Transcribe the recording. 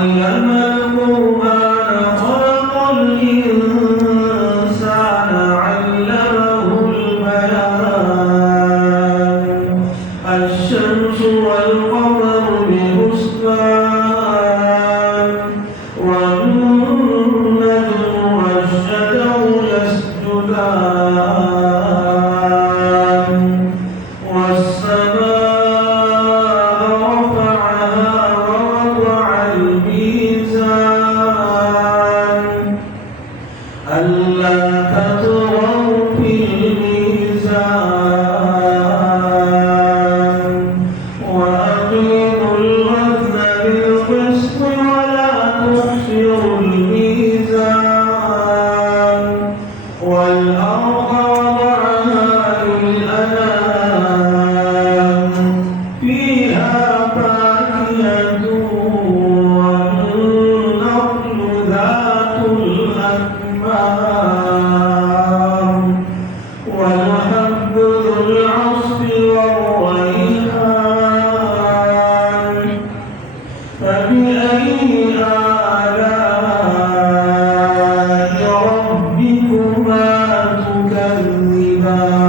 علم القرآن خلق الإنسان علمه البيان الشمس والقمر بحسبان والنجم والشجر يسجدان والسماء رفعها ووضع الميزان ألا تطغوا في الميزان وأقيموا الوزن بالقسط ولا تخسروا الميزان والأرض وضعها للأنام فيها فاكهة والنخل ذات الأكمام والحب ذو العصف والريحان فبأي آلاء ربكما تكذبان